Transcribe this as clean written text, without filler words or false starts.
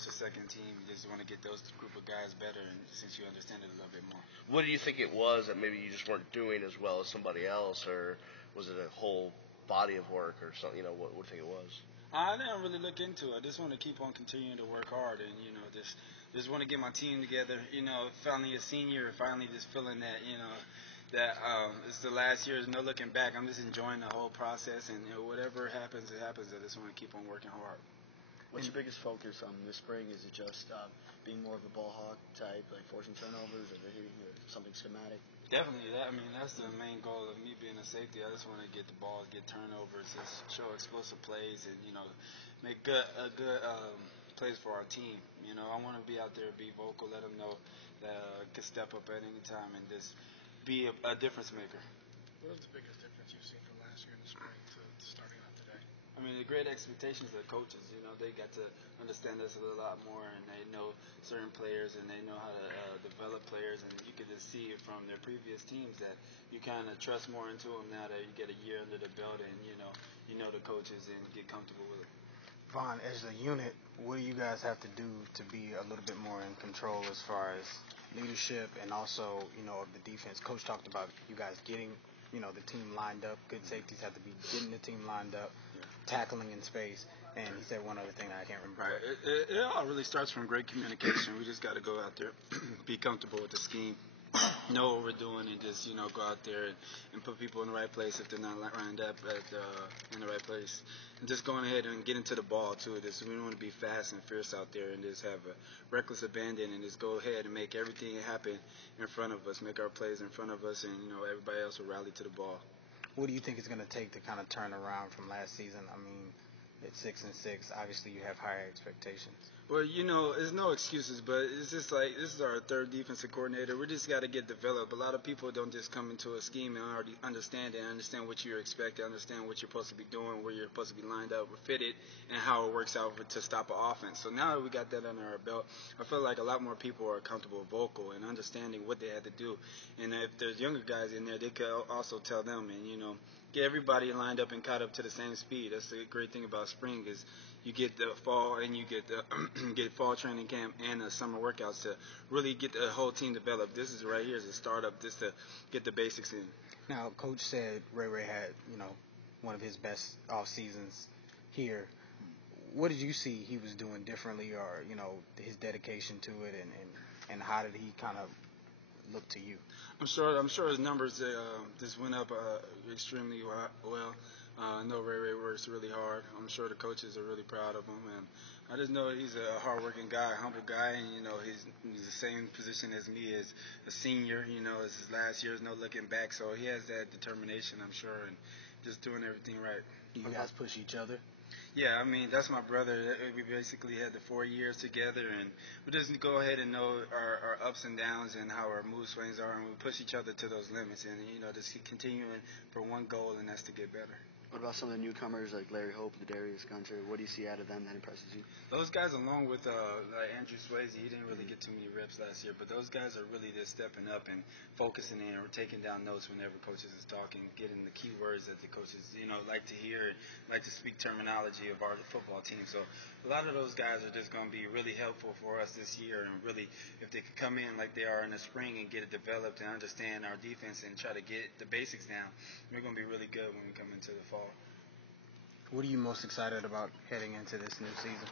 first or second team. You just want to get those group of guys better, and since you understand it a little bit more. What do you think it was that maybe you just weren't doing as well as somebody else, or was it a whole body of work or something? What do you think it was? I didn't really look into it. I just want to keep on continuing to work hard, and just want to get my team together. Finally a senior, finally just feeling that that it's the last year. There's no looking back. I'm just enjoying the whole process, and whatever happens, it happens. I just want to keep on working hard. What's your biggest focus this spring? Is it just being more of a ball hawk type, like forcing turnovers, or something schematic? Definitely that. I mean, that's the main goal of me being a safety. I just want to get the ball, get turnovers, just show explosive plays, and make good plays for our team. I want to be out there, be vocal, let them know that I can step up at any time and just be a difference maker. What was the biggest difference you've seen from last year in the spring to starting out today? I mean, the great expectations of the coaches. They got to understand us a lot more, and they know certain players, and they know how to develop players, and you can just see it from their previous teams that you kind of trust more into them now that you get a year under the belt, and you know the coaches and get comfortable with it. Vaughn, as a unit, what do you guys have to do to be a little bit more in control as far as leadership and also, of the defense? Coach talked about you guys getting, the team lined up. Good safeties have to be getting the team lined up, tackling in space. And he said one other thing that I can't remember. Right. It all really starts from great communication. We just got to go out there, be comfortable with the scheme, know what we're doing, and just go out there and put people in the right place if they're not lined up in the right place, and just going ahead and get into the ball too. We don't want to be fast and fierce out there and just have a reckless abandon and just go ahead and make everything happen in front of us, make our plays in front of us, and everybody else will rally to the ball. What do you think it's going to take to kind of turn around from last season? I mean, it's 6-6. Obviously, you have higher expectations. Well, there's no excuses, but it's just like this is our third defensive coordinator. We just got to get developed. A lot of people don't just come into a scheme and already understand it, understand what you're expected, understand what you're supposed to be doing, where you're supposed to be lined up or fitted, and how it works out to stop an offense. So now that we got that under our belt, I feel like a lot more people are comfortable, vocal, and understanding what they had to do. And if there's younger guys in there, they could also tell them and, get everybody lined up and caught up to the same speed. That's the great thing about spring is you get the fall and you get the get fall training camp and the summer workouts to really get the whole team developed. This is right here is a startup just to get the basics in. Now, Coach said Ray had, one of his best off seasons here. What did you see he was doing differently, or his dedication to it, and how did he kind of look to you? I'm sure his numbers just went up extremely well. I know Ray works really hard. I'm sure the coaches are really proud of him, and I just know he's a hard-working guy, humble guy, and he's the same position as me as a senior. It's his last year, no looking back, so he has that determination, I'm sure, and just doing everything right. Do you guys push each other? Yeah, I mean, that's my brother. We basically had the 4 years together, and we just go ahead and know our ups and downs and how our mood swings are, and we push each other to those limits, and, just keep continuing for one goal, and that's to get better. What about some of the newcomers like Larry Hope, Darius Gunter? What do you see out of them that impresses you? Those guys, along with like Andrew Swayze, he didn't really get too many reps last year, but those guys are really just stepping up and focusing in or taking down notes whenever coaches is talking, getting the key words that the coaches, like to hear, like to speak terminology of our football team. So a lot of those guys are just going to be really helpful for us this year, and really, if they could come in like they are in the spring and get it developed and understand our defense and try to get the basics down, we're going to be really good when we come into the fall. What are you most excited about heading into this new season?